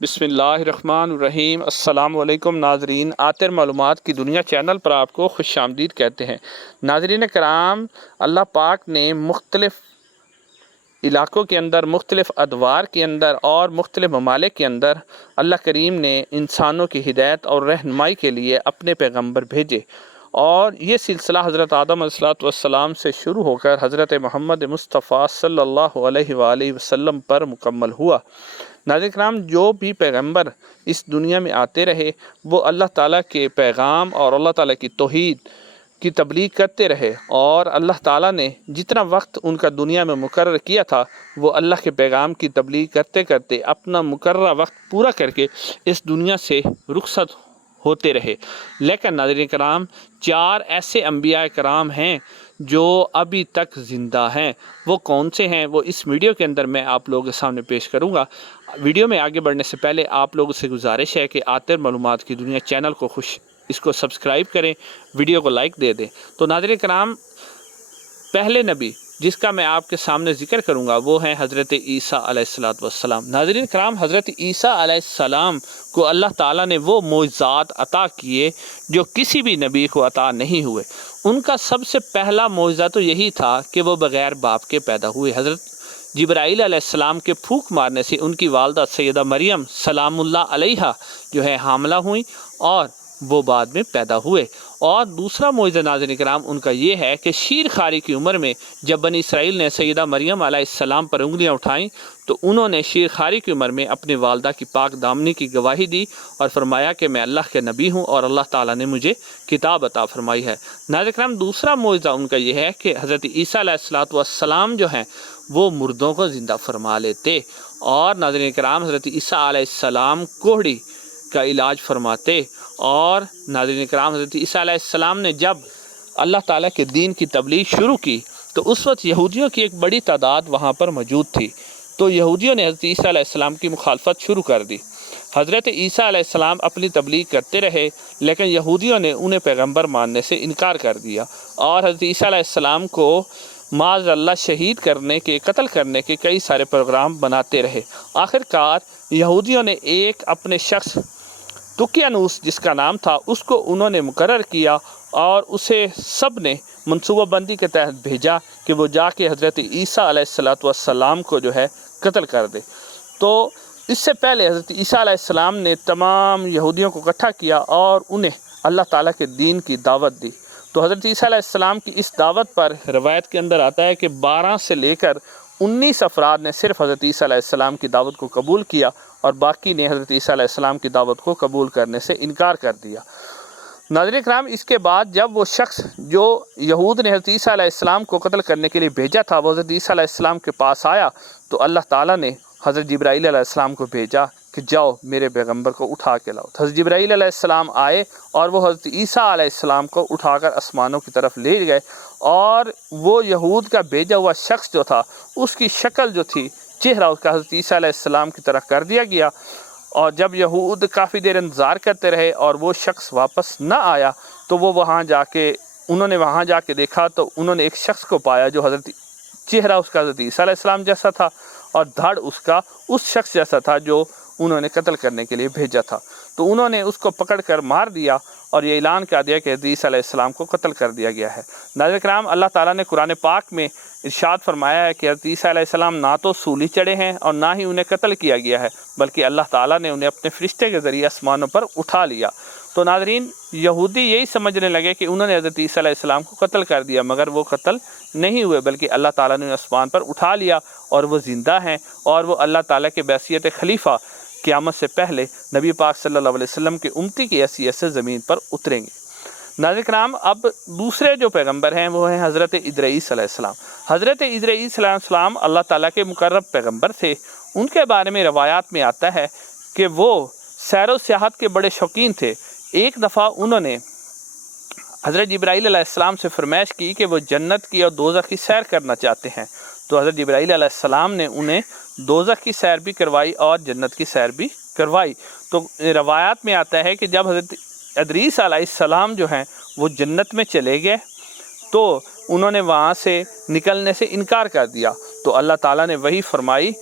بسم اللہ الرحمن الرحیم۔ السلام علیکم ناظرین، آتر معلومات کی دنیا چینل پر آپ کو خوش آمدید کہتے ہیں۔ ناظرین کرام، اللہ پاک نے مختلف علاقوں کے اندر، مختلف ادوار کے اندر اور مختلف ممالک کے اندر اللہ کریم نے انسانوں کی ہدایت اور رہنمائی کے لیے اپنے پیغمبر بھیجے، اور یہ سلسلہ حضرت آدم علیہ السلام سے شروع ہو کر حضرت محمد مصطفیٰ صلی اللہ علیہ وآلہ وسلم پر مکمل ہوا۔ ناظرین کرام، جو بھی پیغمبر اس دنیا میں آتے رہے وہ اللہ تعالیٰ کے پیغام اور اللہ تعالیٰ کی توحید کی تبلیغ کرتے رہے، اور اللہ تعالیٰ نے جتنا وقت ان کا دنیا میں مقرر کیا تھا وہ اللہ کے پیغام کی تبلیغ کرتے کرتے اپنا مقررہ وقت پورا کر کے اس دنیا سے رخصت ہوتے رہے۔ لیکن ناظرین کرام، 4 ایسے انبیاء کرام ہیں جو ابھی تک زندہ ہیں۔ وہ کون سے ہیں وہ اس ویڈیو کے اندر میں آپ لوگوں کے سامنے پیش کروں گا۔ ویڈیو میں آگے بڑھنے سے پہلے آپ لوگوں سے گزارش ہے کہ آتر معلومات کی دنیا چینل کو اس کو سبسکرائب کریں، ویڈیو کو لائک دے دیں۔ تو ناظرین کرام، پہلے نبی جس کا میں آپ کے سامنے ذکر کروں گا وہ ہیں حضرت عیسیٰ علیہ السلام۔ ناظرین کرام، حضرت عیسیٰ علیہ السلام کو اللہ تعالیٰ نے وہ معجزات عطا کیے جو کسی بھی نبی کو عطا نہیں ہوئے۔ ان کا سب سے پہلا معجزہ تو یہی تھا کہ وہ بغیر باپ کے پیدا ہوئے۔ حضرت جبرائیل علیہ السلام کے پھونک مارنے سے ان کی والدہ سیدہ مریم سلام اللہ علیہا جو ہے حاملہ ہوئیں، اور وہ بعد میں پیدا ہوئے۔ اور دوسرا معجزہ ناظرین کرام ان کا یہ ہے کہ شیر خاری کی عمر میں جب بنی اسرائیل نے سیدہ مریم علیہ السلام پر انگلیاں اٹھائیں تو انہوں نے شیر خاری کی عمر میں اپنی والدہ کی پاک دامنی کی گواہی دی اور فرمایا کہ میں اللہ کے نبی ہوں اور اللہ تعالیٰ نے مجھے کتاب عطا فرمائی ہے۔ ناظرین کرام، دوسرا معجزہ ان کا یہ ہے کہ حضرت عیسیٰ علیہ السلام جو ہیں وہ مردوں کو زندہ فرما لیتے، اور ناظرین کرام حضرت عیسیٰ علیہ السلام کوہڑی کا علاج فرماتے۔ اور ناظرین کرام، حضرت عیسیٰ علیہ السلام نے جب اللہ تعالیٰ کے دین کی تبلیغ شروع کی تو اس وقت یہودیوں کی ایک بڑی تعداد وہاں پر موجود تھی، تو یہودیوں نے حضرت عیسیٰ علیہ السلام کی مخالفت شروع کر دی۔ حضرت عیسیٰ علیہ السلام اپنی تبلیغ کرتے رہے، لیکن یہودیوں نے انہیں پیغمبر ماننے سے انکار کر دیا، اور حضرت عیسیٰ علیہ السلام کو معاذ اللہ شہید کرنے کے، قتل کرنے کے کئی سارے پروگرام بناتے رہے۔ آخر کار یہودیوں نے ایک اپنے شخص دقیانوس جس کا نام تھا اس کو انہوں نے مقرر کیا، اور اسے سب نے منصوبہ بندی کے تحت بھیجا کہ وہ جا کے حضرت عیسیٰ علیہ السلام کو جو ہے قتل کر دے۔ تو اس سے پہلے حضرت عیسیٰ علیہ السلام نے تمام یہودیوں کو اکٹھا کیا اور انہیں اللہ تعالیٰ کے دین کی دعوت دی۔ تو حضرت عیسیٰ علیہ السلام کی اس دعوت پر روایت کے اندر آتا ہے کہ 12 سے لے کر 19 افراد نے صرف حضرت عیسیٰ علیہ السلام کی دعوت کو قبول کیا، اور باقی نے حضرت عیسیٰ علیہ السلام کی دعوت کو قبول کرنے سے انکار کر دیا۔ ناظرین کرام، اس کے بعد جب وہ شخص جو یہود نے حضرت عیسیٰ علیہ السلام کو قتل کرنے کے لیے بھیجا تھا وہ حضرت عیسیٰ علیہ السلام کے پاس آیا تو اللہ تعالیٰ نے حضرت جبرائیل علیہ السلام کو بھیجا کہ جاؤ میرے پیغمبر کو اٹھا کے لاؤ۔ حضرت جبرائیل علیہ السلام آئے اور وہ حضرت عیسیٰ علیہ السلام کو اٹھا کر آسمانوں کی طرف لے گئے، اور وہ یہود کا بھیجا ہوا شخص جو تھا اس کی شکل جو تھی، چہرہ اس کا حضرت عیسیٰ علیہ السلام کی طرح کر دیا گیا۔ اور جب یہود کافی دیر انتظار کرتے رہے اور وہ شخص واپس نہ آیا تو انہوں نے وہاں جا کے دیکھا تو انہوں نے ایک شخص کو پایا جو چہرہ اس کا حضرت عیسیٰ علیہ السلام جیسا تھا، اور دھڑ اس کا اس شخص جیسا تھا جو انہوں نے قتل کرنے کے لیے بھیجا تھا۔ تو انہوں نے اس کو پکڑ کر مار دیا اور یہ اعلان کر دیا کہ حضرت عیسیٰ علیہ السلام کو قتل کر دیا گیا ہے۔ ناظرین کرام، اللہ تعالیٰ نے قرآن پاک میں ارشاد فرمایا ہے کہ حضرت عیسیٰ علیہ السلام نہ تو سولی چڑھے ہیں اور نہ ہی انہیں قتل کیا گیا ہے، بلکہ اللہ تعالیٰ نے انہیں اپنے فرشتے کے ذریعے آسمانوں پر اٹھا لیا۔ تو ناظرین، یہودی یہی سمجھنے لگے کہ انہوں نے حضرت عیسیٰ علیہ السلام کو قتل کر دیا، مگر وہ قتل نہیں ہوئے، بلکہ اللہ تعالیٰ نے انہیں آسمان پر اٹھا لیا اور وہ زندہ ہیں، اور وہ اللہ تعالیٰ کے بحیثیت خلیفہ قیامت سے پہلے نبی پاک صلی اللہ علیہ وسلم کے امتی کی حیثیت سے زمین پر اتریں گے۔ ناظرین کرام، اب دوسرے جو پیغمبر ہیں وہ ہیں حضرت ادریس علیہ السلام۔ حضرت ادریس علیہ السلام اللہ تعالیٰ کے مقرب پیغمبر تھے۔ ان کے بارے میں روایات میں آتا ہے کہ وہ سیر و سیاحت کے بڑے شوقین تھے۔ ایک دفعہ انہوں نے حضرت جبرائیل علیہ السلام سے فرمائش کی کہ وہ جنت کی اور دوزخ کی سیر کرنا چاہتے ہیں، تو حضرت جبرائیل علیہ السلام نے انہیں دوزخ کی سیر بھی کروائی اور جنت کی سیر بھی کروائی۔ تو روایات میں آتا ہے کہ جب حضرت ادریس علیہ السلام جو ہیں وہ جنت میں چلے گئے تو انہوں نے وہاں سے نکلنے سے انکار کر دیا، تو اللہ تعالیٰ نے وہی فرمائی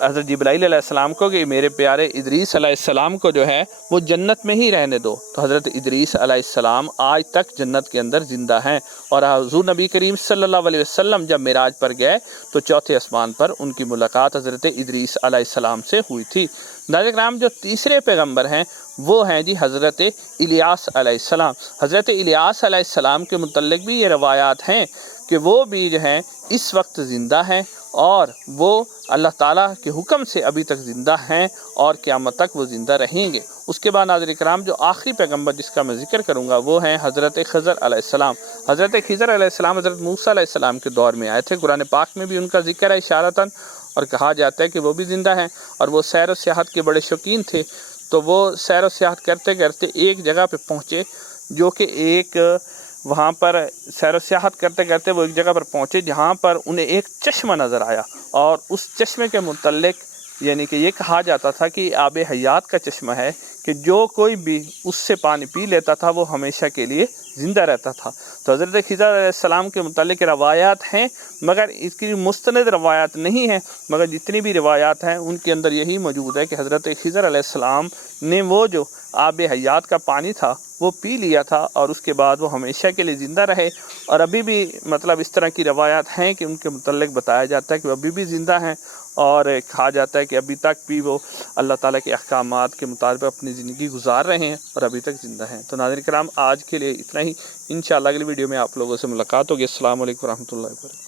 حضرت جبرائیل علیہ السلام کو کہ میرے پیارے ادریس علیہ السلام کو جو ہے وہ جنت میں ہی رہنے دو، تو حضرت ادریس علیہ السلام آج تک جنت کے اندر زندہ ہیں۔ اور حضور نبی کریم صلی اللہ علیہ وسلم جب معراج پر گئے تو چوتھے آسمان پر ان کی ملاقات حضرت ادریس علیہ السلام سے ہوئی تھی۔ ناظرین کرام، جو تیسرے پیغمبر ہیں وہ ہیں جی حضرت الیاس علیہ السلام۔ حضرت الیاس علیہ السلام کے متعلق بھی یہ روایات ہیں کہ وہ بھی جو ہیں اس وقت زندہ ہیں اور وہ اللہ تعالیٰ کے حکم سے ابھی تک زندہ ہیں اور قیامت تک وہ زندہ رہیں گے۔ اس کے بعد ناظرین کرام جو آخری پیغمبر جس کا میں ذکر کروں گا وہ ہیں حضرت خضر علیہ السلام۔ حضرت خضر علیہ السلام حضرت موسیٰ علیہ السلام کے دور میں آئے تھے۔ قرآن پاک میں بھی ان کا ذکر ہے اشارتاً، اور کہا جاتا ہے کہ وہ بھی زندہ ہیں اور وہ سیر و سیاحت کے بڑے شوقین تھے۔ تو وہ سیر و سیاحت کرتے کرتے ایک جگہ پہ پہنچے جو کہ وہاں پر سیر و سیاحت کرتے کرتے وہ ایک جگہ پر پہنچے جہاں پر انہیں ایک چشمہ نظر آیا، اور اس چشمے کے متعلق یعنی کہ یہ کہا جاتا تھا کہ آب حیات کا چشمہ ہے کہ جو کوئی بھی اس سے پانی پی لیتا تھا وہ ہمیشہ کے لیے زندہ رہتا تھا۔ تو حضرت خضر علیہ السلام کے متعلق روایات ہیں، مگر اس کی مستند روایات نہیں ہیں، مگر جتنی بھی روایات ہیں ان کے اندر یہی موجود ہے کہ حضرت خضر علیہ السلام نے وہ جو آب حیات کا پانی تھا وہ پی لیا تھا اور اس کے بعد وہ ہمیشہ کے لیے زندہ رہے۔ اور ابھی بھی مطلب اس طرح کی روایات ہیں کہ ان کے متعلق بتایا جاتا ہے کہ وہ ابھی بھی زندہ ہیں، اور کہا جاتا ہے کہ ابھی تک بھی وہ اللہ تعالیٰ کے احکامات کے مطابق اپنی زندگی گزار رہے ہیں اور ابھی تک زندہ ہیں۔ تو ناظرین کرام آج کے لیے اتنا ہی، انشاءاللہ اگلی ویڈیو میں آپ لوگوں سے ملاقات ہوگی۔ السلام علیکم ورحمۃ اللہ وبرکاتہ۔